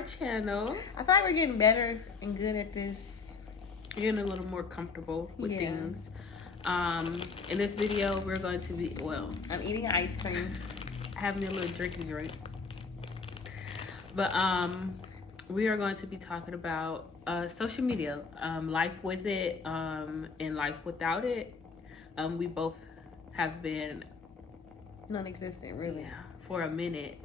our channel. I feel like we're getting better and good at this. Getting a little more comfortable with things. In this video, we're going to be, I'm eating ice cream. Having a little drinking drink. But we are going to be talking about social media, life with it, and life without it. We both have been non-existent, really. Yeah, for a minute.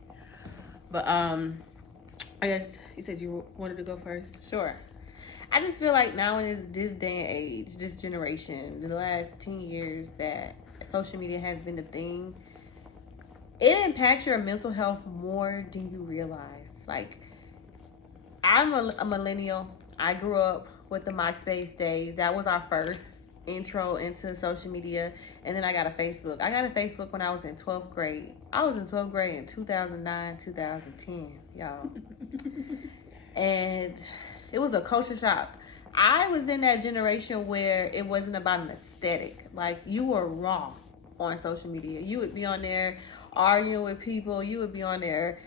But I guess you said you wanted to go first. Sure. I just feel like now in this day and age, this generation, the last 10 years that social media has been the thing, it impacts your mental health more than you realize. Like, I'm a millennial. I grew up with the MySpace days. That was our first intro into social media. And then I got a Facebook. I got a Facebook when I was in 12th grade. I was in 12th grade in 2009, 2010, y'all. And it was a culture shock. I was in that generation where it wasn't about an aesthetic. Like, you were raw on social media. You would be on there arguing with people. You would be on there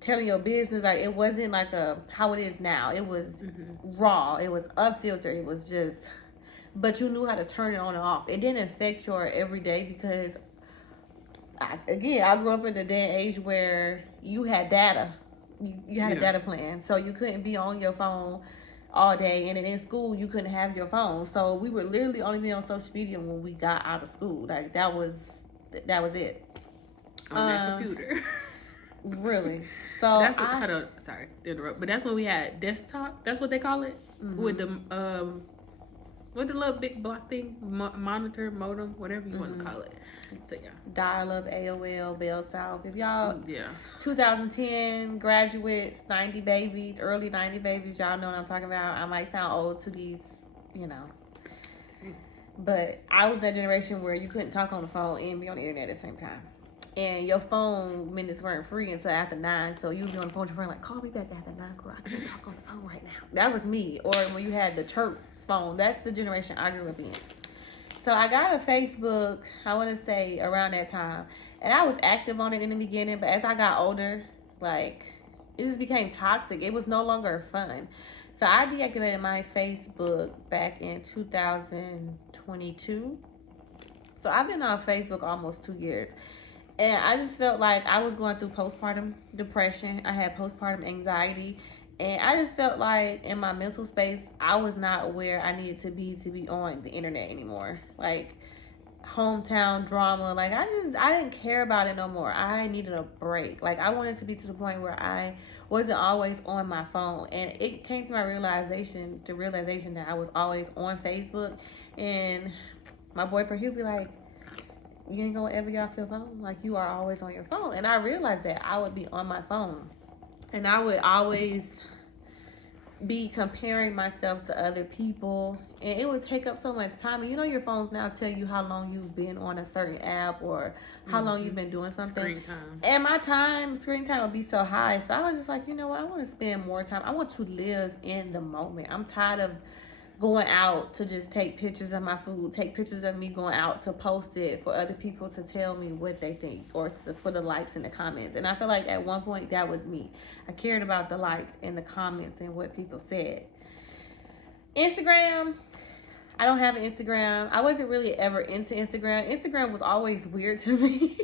telling your business. Like, it wasn't like how it is now. It was raw. It was unfiltered. It was just, but you knew how to turn it on and off. It didn't affect your everyday because, I grew up in the day and age where you had data. You had a data plan, so you couldn't be on your phone all day, and then in school you couldn't have your phone. So we were literally only be on social media when we got out of school. Like, that was it. On that computer. Really. So that's sorry to interrupt, but that's when we had desktop. That's what they call it, with the little big block thing, monitor, modem, whatever you want to call it. So yeah, dial-up, AOL, Bell South. If y'all 2010 graduates, 90 babies, early 90 babies, y'all know what I'm talking about. I might sound old to these, but I was that generation where you couldn't talk on the phone and be on the internet at the same time. And your phone minutes weren't free until after 9, so you'd be on the phone with your friend like, call me back after 9, girl. I can't talk on the phone right now. That was me. Or when you had the church phone. That's the generation I grew up in. So I got a Facebook, I want to say around that time. And I was active on it in the beginning, but as I got older, like, it just became toxic. It was no longer fun. So I deactivated my Facebook back in 2022. So I've been on Facebook almost 2 years. And I just felt like I was going through postpartum depression. I had postpartum anxiety. And I just felt like in my mental space, I was not where I needed to be on the internet anymore. Like, hometown drama. Like, I didn't care about it no more. I needed a break. Like, I wanted to be to the point where I wasn't always on my phone. And it came to my realization that I was always on Facebook. And my boyfriend, he'd be like, you ain't gonna ever get off your phone? Like, you are always on your phone. And I realized that I would be on my phone. And I would always be comparing myself to other people. And it would take up so much time. And your phones now tell you how long you've been on a certain app or how long you've been doing something. Screen time. And my screen time would be so high. So I was just like, you know what? I want to spend more time. I want to live in the moment. I'm tired of going out to just take pictures of my food, take pictures of me going out to post it for other people to tell me what they think or for the likes and the comments. And I feel like at one point that was me. I cared about the likes and the comments and what people said. Instagram, I don't have an Instagram. I wasn't really ever into Instagram. Instagram was always weird to me.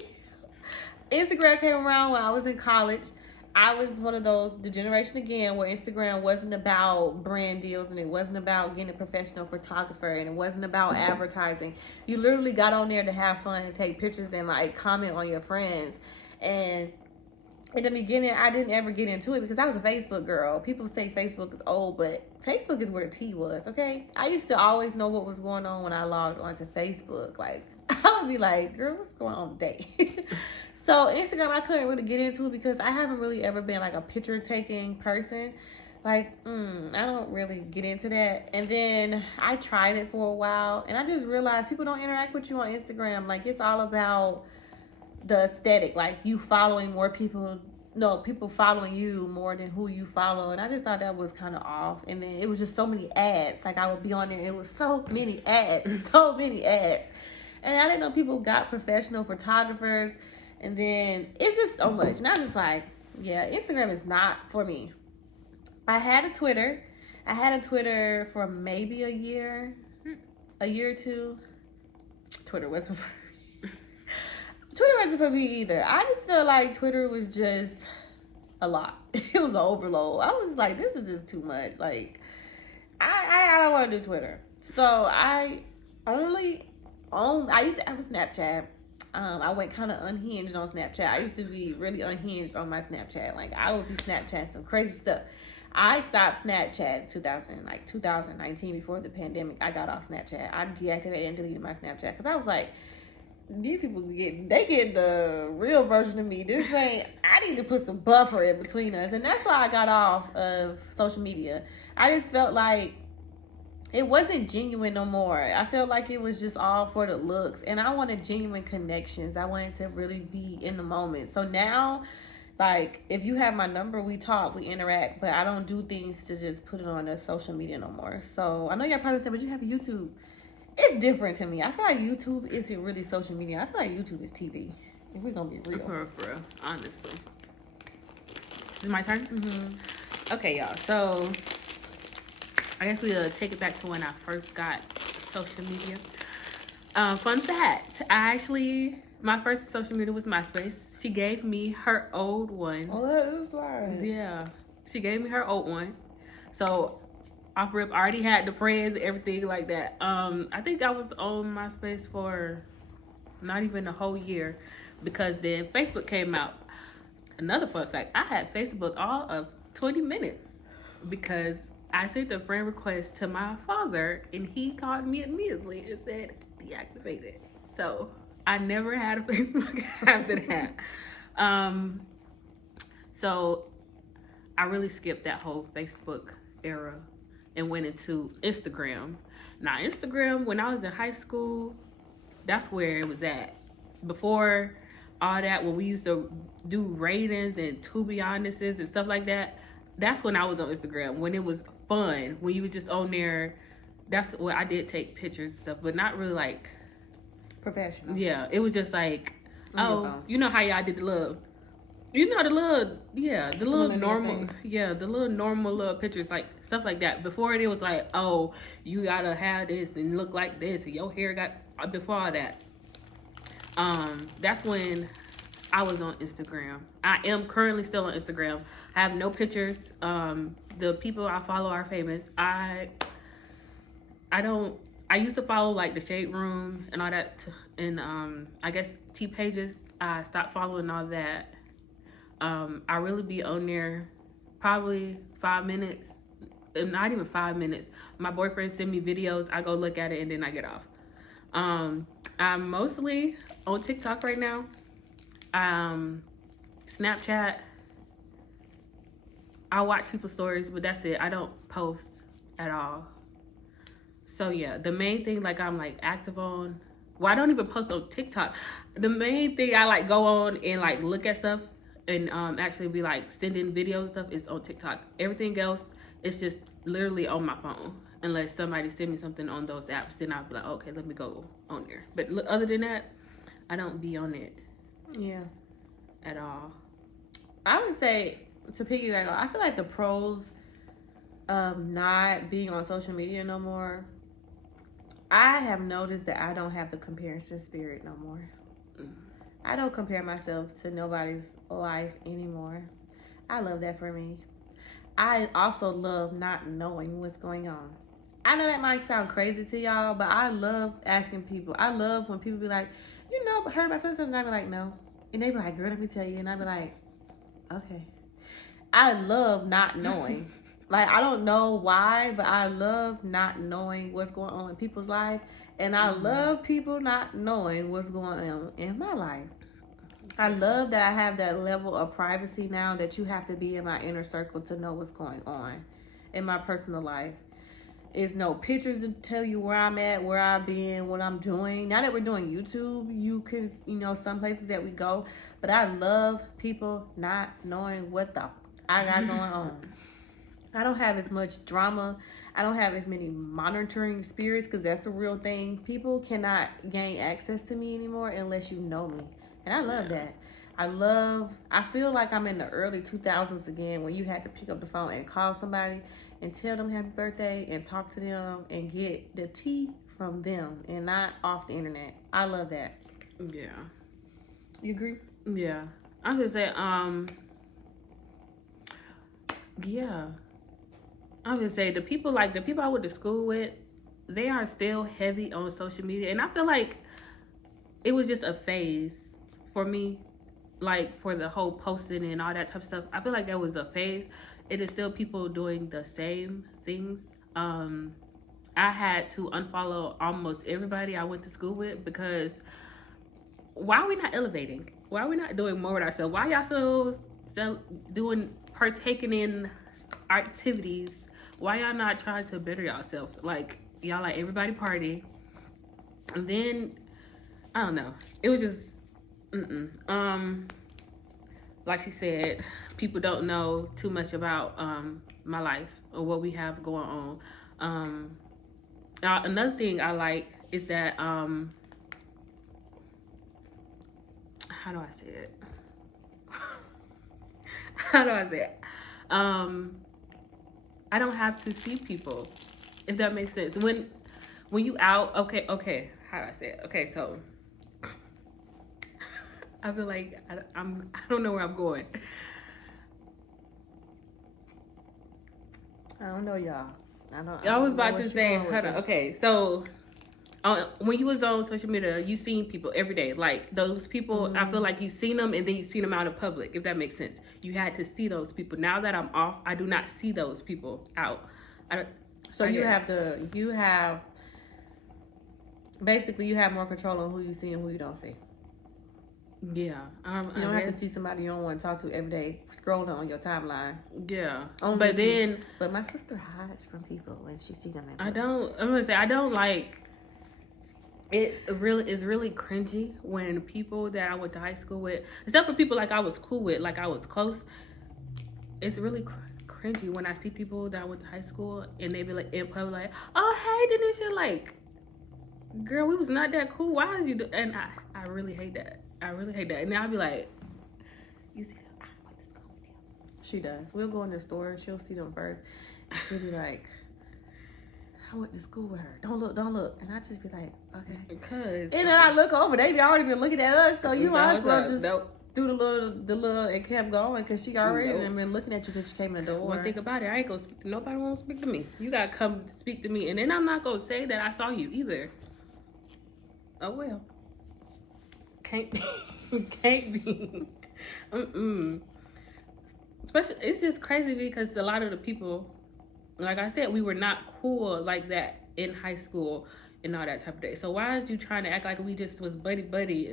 Instagram came around when I was in college. I was one of the generation again where Instagram wasn't about brand deals and it wasn't about getting a professional photographer and it wasn't about advertising. You literally got on there to have fun and take pictures and like comment on your friends. And in the beginning, I didn't ever get into it because I was a Facebook girl. People say Facebook is old, but Facebook is where the tea was, okay? I used to always know what was going on when I logged onto Facebook. Like, I would be like, girl, what's going on today? So Instagram, I couldn't really get into it because I haven't really ever been like a picture taking person. Like, I don't really get into that. And then I tried it for a while and I just realized people don't interact with you on Instagram. Like, it's all about the aesthetic, like you following more people. No, people following you more than who you follow. And I just thought that was kind of off. And then it was just so many ads. Like, I would be on there. It was so many ads. And I didn't know people got professional photographers. And then it's just so much. And I was just like, yeah, Instagram is not for me. I had a Twitter. I had a Twitter for maybe a year or two. Twitter wasn't for me. Twitter wasn't for me either. I just felt like Twitter was just a lot. It was an overload. I was like, this is just too much. Like, I don't want to do Twitter. So I used to have a Snapchat. I went kind of unhinged on Snapchat. I used to be really unhinged on my Snapchat. Like, I would be Snapchatting some crazy stuff. I stopped Snapchat 2019 before the pandemic. I got off Snapchat. I deactivated and deleted my Snapchat because I was like, these people get the real version of me. This ain't. I need to put some buffer in between us, and that's why I got off of social media. I just felt like it wasn't genuine no more. I felt like it was just all for the looks, and I wanted genuine connections. I wanted to really be in the moment. So now, like, if you have my number, we talk, we interact, but I don't do things to just put it on a social media no more. So I know y'all probably said, but you have YouTube. It's different to me. I feel like YouTube isn't really social media. I feel like YouTube is TV. If we're gonna be real. For real, honestly. Is it my turn? Mm-hmm. Okay, y'all. So I guess we'll take it back to when I first got social media. Fun fact, my first social media was MySpace. She gave me her old one. Oh, that is right. Yeah. She gave me her old one. So off rip, I already had the friends, everything like that. I think I was on MySpace for not even a whole year because then Facebook came out. Another fun fact, I had Facebook all of 20 minutes because I sent a friend request to my father and he called me immediately and said deactivate it. So I never had a Facebook after that. So I really skipped that whole Facebook era and went into Instagram. Now, Instagram, when I was in high school, that's where it was at. Before all that, when we used to do ratings and to be honest's and stuff like that, that's when I was on Instagram. When it was fun, when you was just on there, that's what I did, take pictures and stuff, but not really like professional. Yeah, it was just like, you know how y'all did the little, the little normal, the little normal little pictures, like stuff like that. Before it was like, oh, you gotta have this and look like this and your hair got, before all that. That's when I was on Instagram. I am currently still on Instagram. I have no pictures. The people I follow are famous. I used to follow like the Shade Room and all that, and I guess T pages. I stopped following all that. I really be on there probably 5 minutes, not even 5 minutes. My boyfriend send me videos, I go look at it, and then I get off. I'm mostly on TikTok right now. Snapchat. I watch people's stories, but that's it. I don't post at all. So yeah, the main thing like I'm like active on, well, I don't even post on TikTok. The main thing I like go on and like look at stuff and actually be like sending videos and stuff is on TikTok. Everything else is just literally on my phone. Unless somebody send me something on those apps, then I'll be like, okay, let me go on there. But other than that, I don't be on it. Yeah. At all. I would say, to piggyback on, I feel like the pros of not being on social media no more, I have noticed that I don't have the comparison spirit no more. I don't compare myself to nobody's life anymore. I love that for me. I also love not knowing what's going on. I know that might sound crazy to y'all, but I love asking people. I love when people be like, you know, but heard about such and I be like, no. And they be like, girl, let me tell you. And I be like, okay. I love not knowing. Like, I don't know why, but I love not knowing what's going on in people's life. And I love people not knowing what's going on in my life. I love that I have that level of privacy now, that you have to be in my inner circle to know what's going on in my personal life. It's no pictures to tell you where I'm at, where I've been, what I'm doing. Now that we're doing YouTube, you can, some places that we go. But I love people not knowing what the I got going on. I don't have as much drama. I don't have as many monitoring spirits, because that's a real thing. People cannot gain access to me anymore unless you know me. And I love that. I feel like I'm in the early 2000s again when you had to pick up the phone and call somebody and tell them happy birthday and talk to them and get the tea from them and not off the internet. I love that. Yeah. You agree? Yeah. I'm gonna say, yeah. I'm gonna say the people I went to school with, they are still heavy on social media, and I feel like it was just a phase for me, like for the whole posting and all that type of stuff. I feel like that was a phase. It is still people doing the same things. I had to unfollow almost everybody I went to school with because why are we not elevating? Why are we not doing more with ourselves? Why y'all so doing partaking in activities? Why y'all not trying to better yourself? Like y'all like everybody party, and then I don't know. It was just like she said, people don't know too much about my life or what we have going on. Another thing I like is that how do I say it? How do I say it? I don't have to see people, if that makes sense. When you out, okay. How do I say it? Okay, so I feel like I don't know where I'm going. I don't know, y'all. I was about to say, hold on. Okay, so when you was on social media, you seen people every day. Like those people, I feel like you seen them and then you seen them out in public, if that makes sense. You had to see those people. Now that I'm off, I do not see those people out. You have basically you have more control on who you see and who you don't see. Yeah. You don't have to see somebody you don't want to talk to every day scrolling on your timeline. Yeah. But my sister hides from people when she sees them in public. I'm gonna say I don't like it. Really is really cringy when people that I went to high school with, except for people like I was cool with, like I was close. It's really cringy when I see people that I went to high school and they be like in public like, oh hey Denisha, like girl, we was not that cool. Why is you and I really hate that. I really hate that. And now I'll be like, you see them? I went to school with them. She does. We'll go in the store and she'll see them first. And she'll be like, I went to school with her. Don't look. And I just be like, okay. Because and then I look over, they be already been looking at us, so you might as well just do the little and kept going because she already been looking at you since she came in the door. One thing about it, I ain't gonna speak to nobody. Won't speak to me. You gotta come speak to me, and then I'm not gonna say that I saw you either. Oh well. Can't be. Especially, it's just crazy because a lot of the people, like I said, we were not cool like that in high school and all that type of day. So why is you trying to act like we just was buddy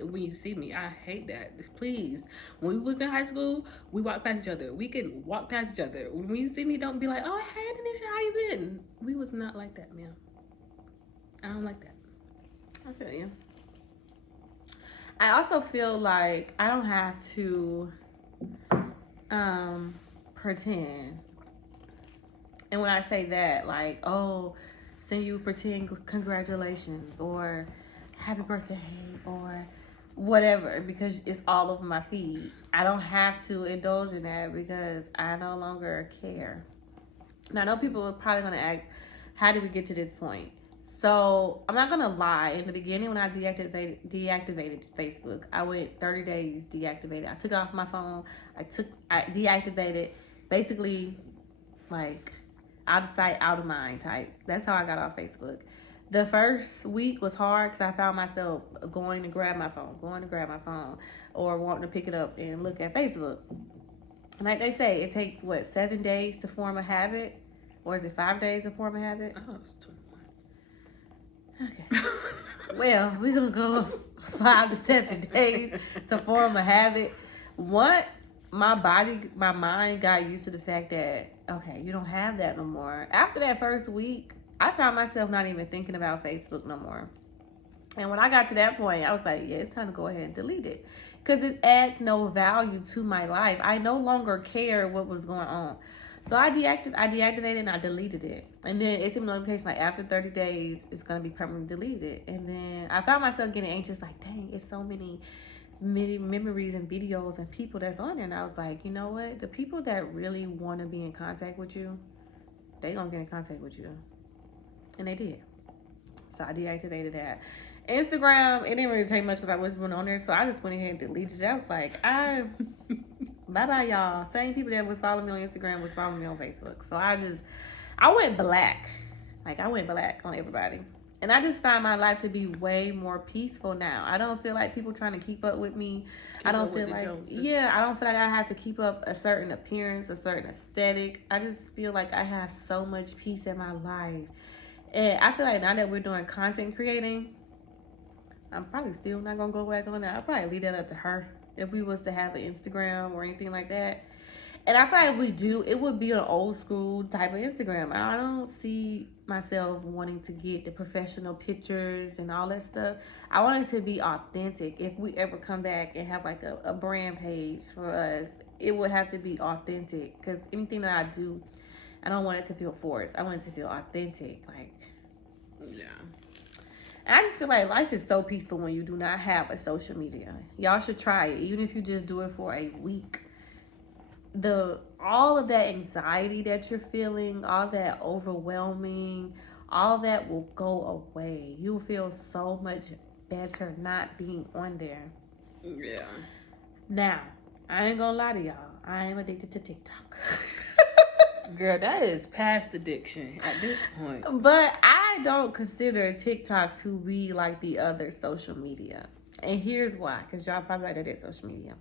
when you see me? I hate that. Just please. When we was in high school, we walked past each other. We can walk past each other. When you see me, don't be like, oh hey Denisha, how you been? We was not like that, man. I don't like that. I feel you. I also feel like I don't have to pretend. And when I say that, like, oh, send you pretend congratulations or happy birthday or whatever, because it's all over my feed. I don't have to indulge in that because I no longer care. Now, I know people are probably going to ask, how did we get to this point? So I'm not gonna lie. In the beginning, when I deactivated Facebook, I went 30 days deactivated. I took it off my phone. I deactivated, basically, like out of sight, out of mind type. That's how I got off Facebook. The first week was hard because I found myself going to grab my phone, or wanting to pick it up and look at Facebook. Like they say, it takes 7 days to form a habit, or is it 5 days to form a habit? Oh, it's 21. Okay. Well, we're going to go 5 to 7 days to form a habit. Once my mind got used to the fact that, okay, you don't have that no more. After that first week, I found myself not even thinking about Facebook no more. And when I got to that point, I was like, yeah, it's time to go ahead and delete it. Because it adds no value to my life. I no longer care what was going on. So I deactivated and I deleted it. And then it's a notification like after 30 days, it's going to be permanently deleted. And then I found myself getting anxious like, dang, it's so many many memories and videos and people that's on there. And I was like, you know what? The people that really want to be in contact with you, they gonna get in contact with you. And they did. So I deactivated that. Instagram, it didn't really take much because I wasn't on there. So I just went ahead and deleted it. I was like, bye-bye, y'all. Same people that was following me on Instagram was following me on Facebook. So I went black. Like, I went black on everybody. And I just found my life to be way more peaceful now. I don't feel like people trying to keep up with me. I don't feel like, I don't feel like I have to keep up a certain appearance, a certain aesthetic. I just feel like I have so much peace in my life. And I feel like now that we're doing content creating, I'm probably still not going to go back on that. I'll probably leave that up to her if we was to have an Instagram or anything like that. And I feel like if we do, it would be an old school type of Instagram. I don't see myself wanting to get the professional pictures and all that stuff. I want it to be authentic. If we ever come back and have like a brand page for us, it would have to be authentic. Because anything that I do, I don't want it to feel forced. I want it to feel authentic. Like, yeah. And I just feel like life is so peaceful when you do not have a social media. Y'all should try it, even if you just do it for a week. All of that anxiety that you're feeling, all that overwhelming, all that will go away. You'll feel so much better not being on there. Yeah. Now, I ain't gonna lie to y'all. I am addicted to TikTok. Girl, that is past addiction at this point. But I don't consider TikTok to be like the other social media. And here's why. Because y'all probably like that is social media.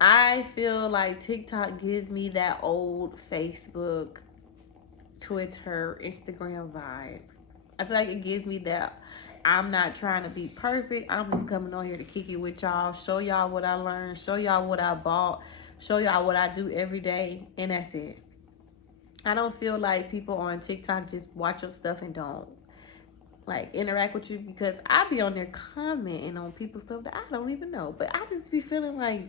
I feel like TikTok gives me that old Facebook, Twitter, Instagram vibe. I feel like it gives me that I'm not trying to be perfect. I'm just coming on here to kick it with y'all, show y'all what I learned, show y'all what I bought, show y'all what I do every day, and that's it. I don't feel like people on TikTok just watch your stuff and don't like interact with you, because I be on there commenting on people's stuff that I don't even know. But I just be feeling like,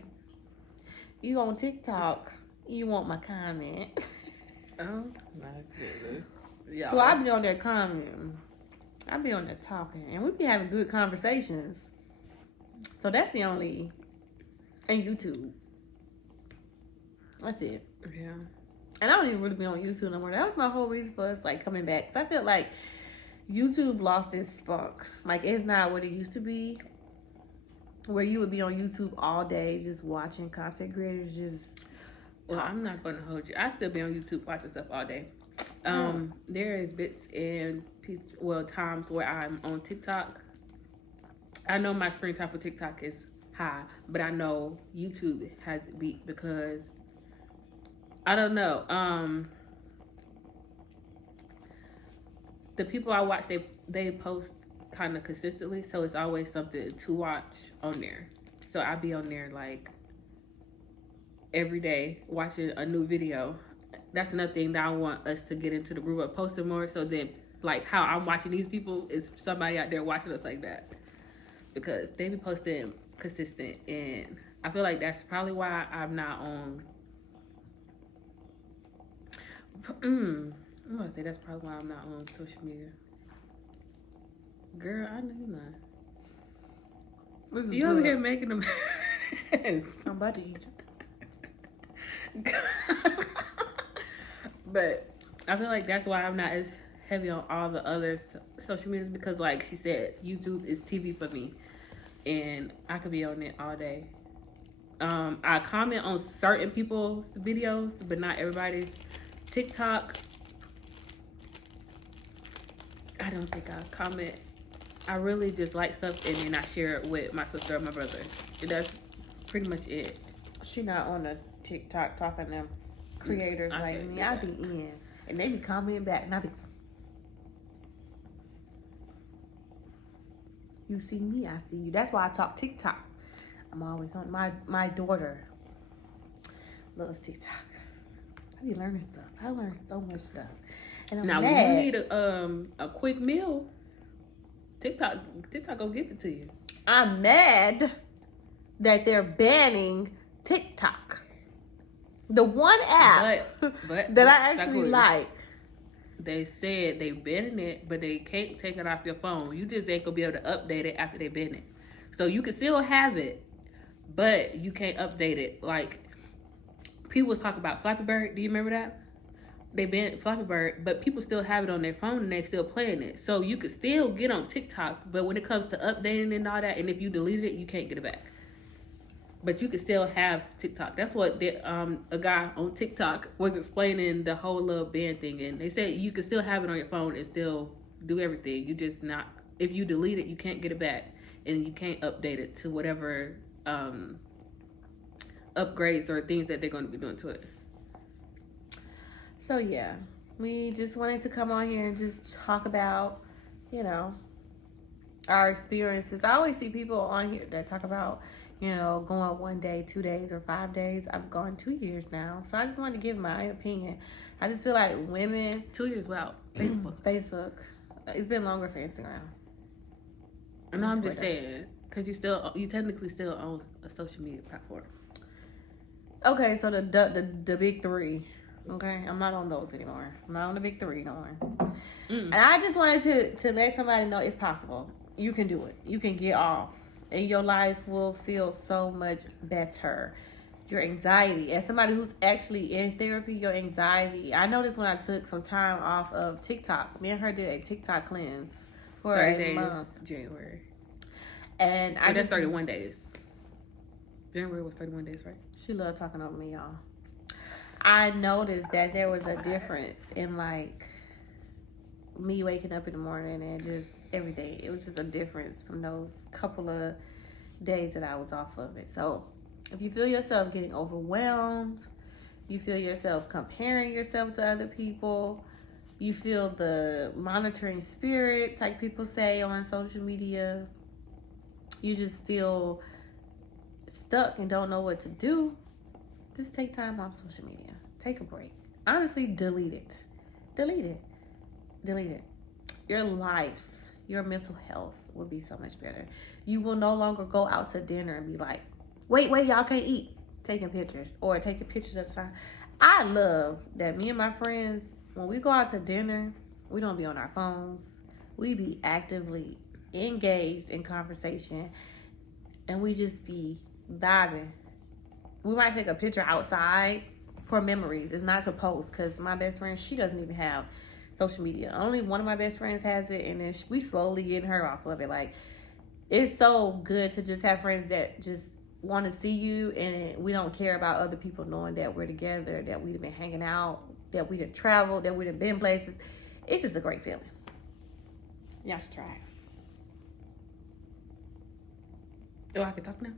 you on TikTok, you want my comment. Oh my goodness. Y'all. So I be on there commenting. I be on there talking. And we be having good conversations. So that's the only... And YouTube. That's it. Yeah. And I don't even really be on YouTube no more. That was my whole reason for us like coming back. So I feel like YouTube lost its spunk. Like, it's not what it used to be, where you would be on YouTube all day just watching content creators just talk. Well, I'm not going to hold you. I still be on YouTube watching stuff all day. There is bits and pieces, times where I'm on TikTok. I know my screen time for TikTok is high, but I know YouTube has it beat because I don't know. The people I watch, they post kind of consistently, so it's always something to watch on there. So I be on there like every day watching a new video. That's another thing that I want us to get into the group of posting more, so then like how I'm watching these people is somebody out there watching us like that, because they be posting consistent, and I feel like that's probably why I'm not on. I'm gonna say that's probably why I'm not on social media. Girl, I know you're not. You over here making a mess. Somebody. But I feel like that's why I'm not as heavy on all the other social medias, because like she said, YouTube is TV for me, and I could be on it all day. I comment on certain people's videos, but not everybody's. TikTok, I don't think I comment. I really just like stuff and then I share it with my sister or my brother. That's pretty much it. She not on the TikTok talking to them creators like me. I be in, and they be commenting back, and I be, you see me, I see you. That's why I talk TikTok. I'm always on. My daughter loves TikTok. I be learning stuff. I learn so much stuff. And I'm now, mad. when you need a quick meal, TikTok gonna give it to you. I'm mad that they're banning TikTok. The one app that I actually like. They said they banning it, but they can't take it off your phone. You just ain't gonna be able to update it after they ban it. So you can still have it, but you can't update it. Like, people was talking about Flappy Bird. Do you remember that? They banned Flappy Bird, but people still have it on their phone and they're still playing it. So you could still get on TikTok, but when it comes to updating and all that, and if you deleted it, you can't get it back. But you could still have TikTok. That's what a guy on TikTok was explaining the whole little ban thing. And they said you can still have it on your phone and still do everything. You just not, if you delete it, you can't get it back. And you can't update it to whatever upgrades or things that they're going to be doing to it. So yeah, we just wanted to come on here and just talk about, you know, our experiences. I always see people on here that talk about, you know, going 1 day, 2 days, or 5 days. I've gone 2 years now. So I just wanted to give my opinion. I just feel like women... 2 years, wow. Facebook. It's been longer for Instagram. No, I'm just saying, because you technically still own a social media platform. Okay, so the big three. Okay, I'm not on those anymore. I'm not on the big three no more. And I just wanted to let somebody know it's possible. You can do it. You can get off. And your life will feel so much better. Your anxiety, as somebody who's actually in therapy, your anxiety. I noticed when I took some time off of TikTok. Me and her did a TikTok cleanse for 30 a days, month. January. And I just 31 days. January was 31 days, right? She loved talking over me, y'all. I noticed that there was a difference in like me waking up in the morning and just everything. It was just a difference from those couple of days that I was off of it. So if you feel yourself getting overwhelmed, you feel yourself comparing yourself to other people, you feel the monitoring spirits, like people say on social media, you just feel stuck and don't know what to do, just take time off social media. Take a break. Honestly, delete it. Delete it. Delete it. Your life, your mental health will be so much better. You will no longer go out to dinner and be like, wait, y'all can't eat. Taking pictures or taking pictures of the time. I love that me and my friends, when we go out to dinner, we don't be on our phones. We be actively engaged in conversation and we just be vibing. We might take a picture outside for memories. It's not to post because my best friend, she doesn't even have social media. Only one of my best friends has it, and then we slowly getting her off of it. Like, it's so good to just have friends that just want to see you, and we don't care about other people knowing that we're together, that we've been hanging out, that we have traveled, that we've been places. It's just a great feeling. Y'all should try it. Oh, I can talk now?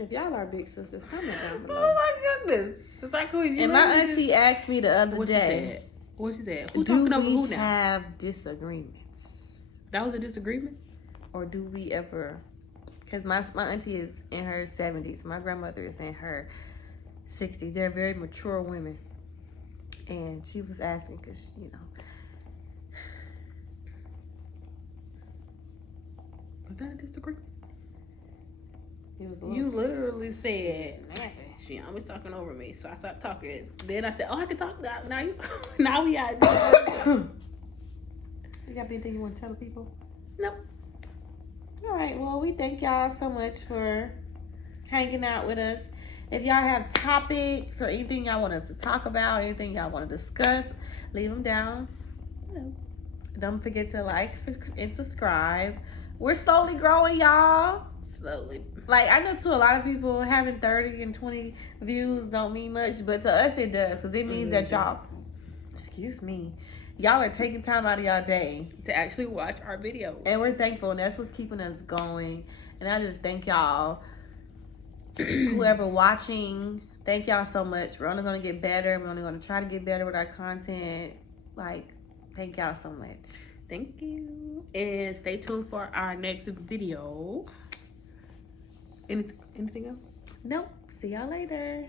If y'all are big sisters, comment down below. Oh my goodness. It's like who you And my auntie asked me the other day. What she said? Who talking over who now? Do we have disagreements? That was a disagreement? Or do we ever... Because my auntie is in her 70s. My grandmother is in her 60s. They're very mature women. And she was asking because, you know... Was that a disagreement? You literally said, man, she always talking over me, so I stopped talking. Then I said, oh, I can talk now. Now we got. You got anything you want to tell the people? Nope. All right. Well, we thank y'all so much for hanging out with us. If y'all have topics or anything y'all want us to talk about, anything y'all want to discuss, leave them down. Don't forget to like and subscribe. We're slowly growing, y'all. Slowly. Like, I know to a lot of people, having 30 and 20 views don't mean much, but to us it does, because it means that y'all, y'all are taking time out of y'all day to actually watch our videos. And we're thankful, and that's what's keeping us going. And I just thank y'all, whoever watching, thank y'all so much. We're only going to get better. We're only going to try to get better with our content. Like, thank y'all so much. Thank you. And stay tuned for our next video. Anything else? Nope. See y'all later.